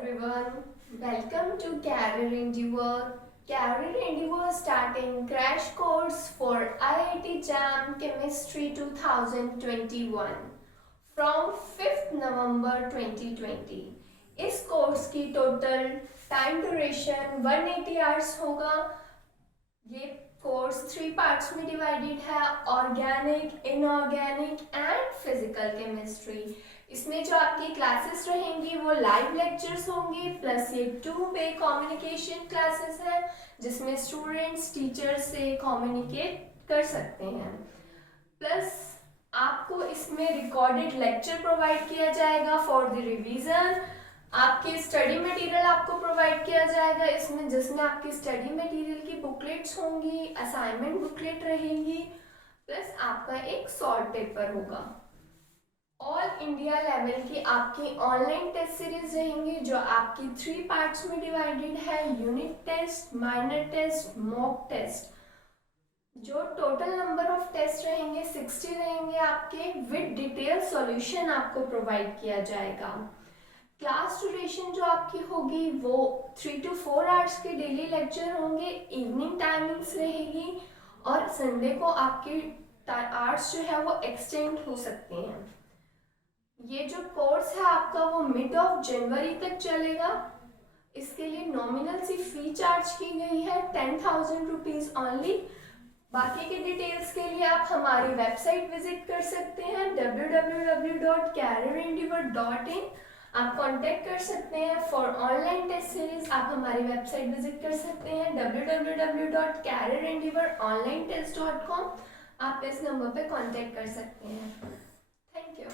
everyone, welcome to Career Endeavour. Career Endeavour starting crash course for IIT-JAM Chemistry 2021 from 5th November 2020. इस course की total time duration 180 hours होगा। ये course 3 parts में divided है, organic, inorganic and physical chemistry. इसमें जो आपकी classes रहेंगी वो लाइव लेक्चर्स होंगी, प्लस ये 2 वे कम्युनिकेशन क्लासेस हैं जिसमें स्टूडेंट्स टीचर से कम्युनिकेट कर सकते हैं। प्लस आपको इसमें रिकॉर्डेड लेक्चर प्रोवाइड किया जाएगा फॉर द रिवीजन। आपके स्टडी मटेरियल आपको प्रोवाइड किया जाएगा इसमें, जिसमें आपकी स्टडी मटेरियल की बुकलेट्स होंगी, असाइनमेंट बुकलेट रहेंगी, प्लस आपका एक शॉर्ट पेपर होगा। ऑल इंडिया लेवल की आपकी ऑनलाइन टेस्ट सीरीज रहेंगी जो आपकी 3 पार्ट्स में डिवाइडेड है, unit test, minor test, mock test. जो टोटल नंबर ऑफ टेस्ट रहेंगे 60 रहेंगे आपके, विद डिटेल सॉल्यूशन आपको प्रोवाइड किया जाएगा। क्लास ड्यूरेशन जो आपकी होगी वो 3 to 4 आवर्स के डेली लेक्चर होंगे, इवनिंग टाइमिंग्स रहेगी और संडे को आपकी आवर्स जो है वो एक्सटेंड हो सकते हैं। ये जो कोर्स है आपका वो मिड ऑफ जनवरी तक चलेगा। इसके लिए नॉमिनल सी फी चार्ज की गई है 10,000 रुपीज ऑनली। बाकी के डिटेल्स के लिए आप हमारी वेबसाइट विजिट कर सकते हैं www.careerendeavour.in। आप कांटेक्ट कर सकते हैं फॉर ऑनलाइन टेस्ट सीरीज। आप हमारी वेबसाइट विजिट कर सकते हैं www.careerendeavour.onlinetest.com। आप इस नंबर पे कांटेक्ट कर सकते हैं। Thank you.